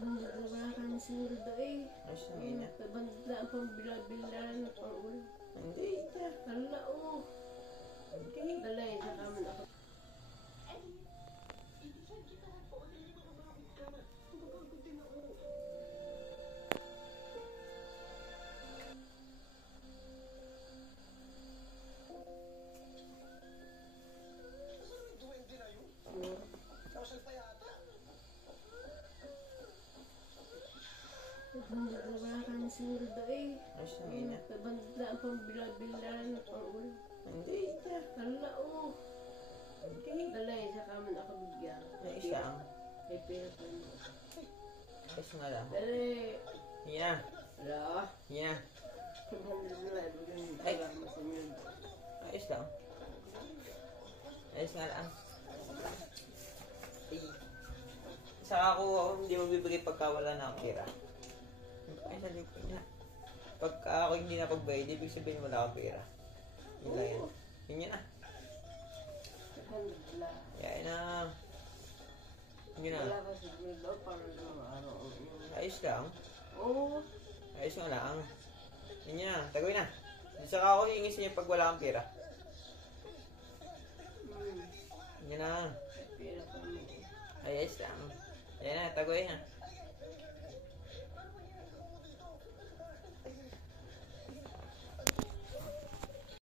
Wala kang sweldo eh. Ayos lang yun ah. Tabanda ang pambilabilan na pang-ulo. Hindi, ita. Hala oh. Hindi. Dalay sa kaman ako. Wala kang sweldo eh. Ayos lang yun ah. Tabanda ang pambilabilan na pang-ulo. Hindi, ita. Hala oh. Hindi. Dalay sa kaman ako bigyan. Ayos lang. May pera pa mo. Ayos nga lang. Dali. Yan ah. Hala. Yan ah. Ay. Ayos lang. Ayos nga lang. Ay. Saka ako hindi magbibigay pagka wala na akong pera. Ay, sabi ko na. Pagka ako hindi napagbayad, ibig sabihin wala akong pera. Yun lang yan. Yun yan ah. Yan na. Yun na. Wala ka siguro para ng araw. Ayos lang. Oo. Ayos nga lang. Yun yan na. Tagoy na. Saka ako hihingi sa inyo pag wala akong pera. Yun na. Pera pa mo. Ayos lang. Ayan na, tagoy na.